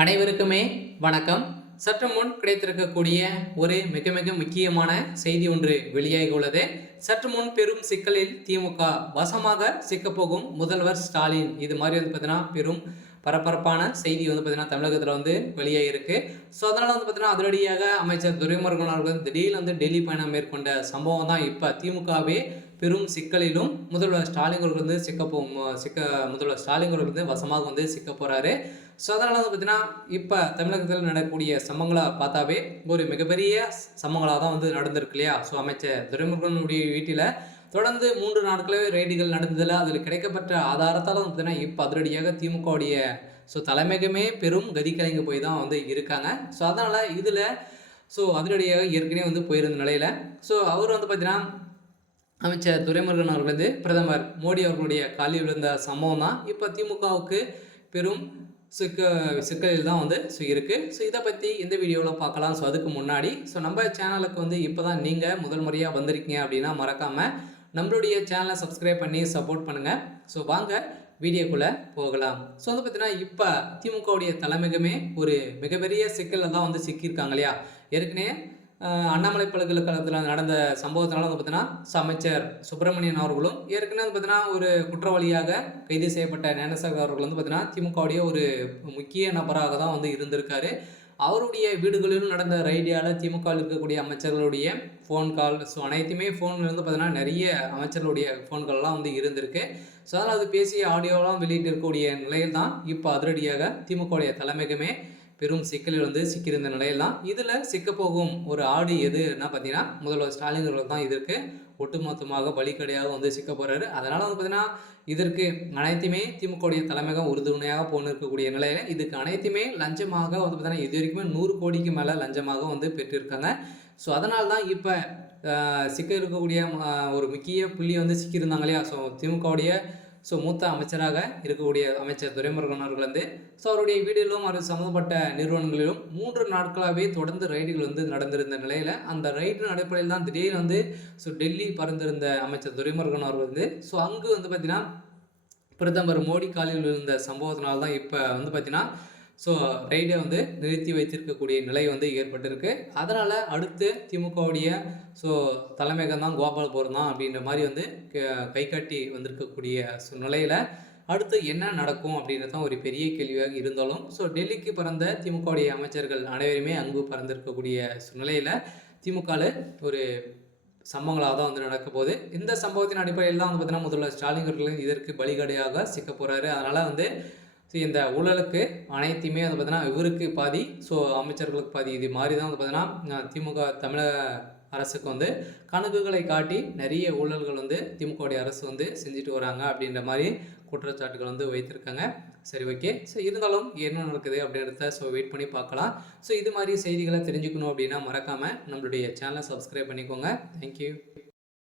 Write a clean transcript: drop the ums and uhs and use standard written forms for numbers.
அனைவருக்குமே வணக்கம். சற்று முன் கிடைத்திருக்கக்கூடிய ஒரு மிக மிக முக்கியமான செய்தி ஒன்று வெளியாகி உள்ளது. சற்று முன் பெரும் சிக்கலில் திமுக வசமாக சிக்கப்போகும் முதல்வர் ஸ்டாலின். இது மாதிரி பார்த்தீங்கன்னா பெரும் பரபரப்பான செய்தி பார்த்தீங்கன்னா தமிழகத்தில் வெளியாக இருக்கு. ஸோ அதனால் பார்த்தீங்கன்னா அதிரடியாக அமைச்சர் துரைமுருகன் அவர்கள் திடீர்னு டெல்லி பயணம் மேற்கொண்ட சம்பவம் தான் இப்போ திமுகவே பெரும் சிக்கலிலும் முதல்வர் ஸ்டாலின் அவர்கள் முதல்வர் ஸ்டாலின் அவர்கள் வசமாக சிக்க போறாரு. ஸோ அதனால் பார்த்தீங்கன்னா இப்போ தமிழகத்தில் நடக்கக்கூடிய சம்பவங்களை பார்த்தாவே ஒரு மிகப்பெரிய சம்பவங்களாக தான் நடந்திருக்கு இல்லையா. ஸோ அமைச்சர் துரைமுருகனுடைய வீட்டில் தொடர்ந்து 3 நாட்களாகவே ரெய்டுகள் நடந்ததில் அதில் கிடைக்கப்பட்ட ஆதாரத்தால் பார்த்தீங்கன்னா இப்போ அதிரடியாக திமுகவுடைய தலைமையகமே பெரும் கதிகலங்கி போய் தான் இருக்காங்க. ஸோ அதனால் இதில் அதிரடியாக ஏற்கனவே போயிருந்த நிலையில் அவர் பார்த்தீங்கன்னா அமைச்சர் துரைமுருகன் அவர்கள் பிரதமர் மோடி அவர்களுடைய காலில் விழுந்த சம்பவம் தான் இப்போ திமுகவுக்கு பெரும் சிக்கலில் தான் இருக்குது. ஸோ இதை பற்றி இந்த வீடியோவில் பார்க்கலாம். ஸோ அதுக்கு முன்னாடி நம்ம சேனலுக்கு இப்போ தான் நீங்கள் முதல் முறையாக வந்திருக்கீங்க அப்படின்னா மறக்காமல் நம்மளுடைய சேனலை சப்ஸ்கிரைப் பண்ணி சப்போர்ட் பண்ணுங்கள். ஸோ வாங்க வீடியோக்குள்ளே போகலாம். ஸோ பார்த்தீங்கன்னா இப்போ திமுகவுடைய தலைமையகமே ஒரு மிகப்பெரிய சிக்கலில் தான் சிக்கியிருக்காங்க இல்லையா. ஏற்கனவே அண்ணாமலை பல்கலைக்கழகத்தில் நடந்த சம்பவத்தினால பார்த்தீங்கன்னா அமைச்சர் சுப்பிரமணியன் அவர்களும் ஏற்கனவே பார்த்தீங்கன்னா ஒரு குற்றவாளியாக கைது செய்யப்பட்ட ஞானசாகர் அவர்கள் பார்த்தீங்கன்னா திமுகவுடைய ஒரு முக்கிய நபராக தான் இருந்திருக்காரு. அவருடைய வீடுகளிலும் நடந்த ரைடியால் திமுகவில் இருக்கக்கூடிய அமைச்சர்களுடைய ஃபோன் கால் அனைத்துமே ஃபோன்லேருந்து பார்த்தீங்கன்னா நிறைய அமைச்சர்களுடைய ஃபோன்கள்லாம் இருந்திருக்கு. ஸோ அதனால் அது பேசிய ஆடியோலாம் வெளியிட்டு இருக்கக்கூடிய நிலையில் தான் இப்போ அதிரடியாக திமுகவுடைய தலைமையகமே பெரும் சிக்கலில் சிக்கியிருந்த நிலையில் தான் இதில் சிக்கப்போகும் ஒரு ஆடு எதுன்னா பார்த்தீங்கன்னா முதல்வர் ஸ்டாலின் அவர்கள் தான் இதற்கு ஒட்டுமொத்தமாக பலிக்கடையாக சிக்க போகிறாரு. அதனால் பார்த்தீங்கன்னா இதற்கு அனைத்துமே திமுகவுடைய தலைமையகம் உறுதுணையாக போன்னு இருக்கக்கூடிய நிலையில் இதுக்கு அனைத்துமே லஞ்சமாக பார்த்தீங்கன்னா இது வரைக்குமே 100 கோடிக்கு மேலே லஞ்சமாக பெற்றிருக்காங்க. ஸோ அதனால தான் இப்போ சிக்க இருக்கக்கூடிய ஒரு முக்கிய புள்ளி சிக்கியிருந்தாங்க இல்லையா. திமுகவுடைய மூத்த அமைச்சராக இருக்கக்கூடிய அமைச்சர் துரைமுருகன் அவர்கள் அவருடைய வீடுகளிலும் அது சம்மந்தப்பட்ட நிறுவனங்களிலும் 3 நாட்களாகவே தொடர்ந்து ரைடுகள் நடந்திருந்த நிலையில் அந்த ரைடின் அடிப்படையில் தான் திடீர்னு டெல்லி பறந்திருந்த அமைச்சர் துரைமுருகன் அவர்கள் அங்கு பார்த்தீங்கன்னா பிரதமர் மோடி காலில் விழுந்த சம்பவத்தினால தான் இப்போ பார்த்தீங்கன்னா ரைடை நிறுத்தி வைத்திருக்கக்கூடிய நிலை ஏற்பட்டிருக்கு. அதனால் அடுத்து திமுகவுடைய தலைமையகம் தான் கோபால்புரம் தான் அப்படின்ற மாதிரி கை காட்டி வந்திருக்கக்கூடிய நிலையில் அடுத்து என்ன நடக்கும் அப்படின்றது தான் ஒரு பெரிய கேள்வியாக இருந்தாலும் டெல்லிக்கு பறந்த திமுகவுடைய அமைச்சர்கள் அனைவருமே அங்கு பறந்திருக்கக்கூடிய நிலையில் திமுகவில் ஒரு சம்பவங்களாக தான் நடக்க போகுது. இந்த சம்பவத்தின் அடிப்படையில் தான் பார்த்தீங்கன்னா முதல்வர் ஸ்டாலின் அவர்கள் இதற்கு பலிகடையாக சிக்க போகிறாரு. அதனால் இந்த ஊழலுக்கு அனைத்துமே பார்த்தீங்கன்னா இவருக்கு பாதி அமைச்சர்களுக்கு பாதி இது மாதிரி தான் பார்த்தீங்கன்னா திமுக தமிழக அரசுக்கு கணக்குகளை காட்டி நிறைய ஊழல்கள் திமுகவுடைய அரசு செஞ்சுட்டு வராங்க அப்படின்ற மாதிரி குற்றச்சாட்டுகள் வைத்திருக்காங்க. சரி, ஓகே. இருந்தாலும் என்ன நடக்குது அப்படின்றத வெயிட் பண்ணி பார்க்கலாம். இது மாதிரி செய்திகளை தெரிஞ்சுக்கணும் அப்படின்னா மறக்காமல் நம்மளுடைய சேனலை சப்ஸ்கிரைப் பண்ணிக்கோங்க. தேங்க்யூ.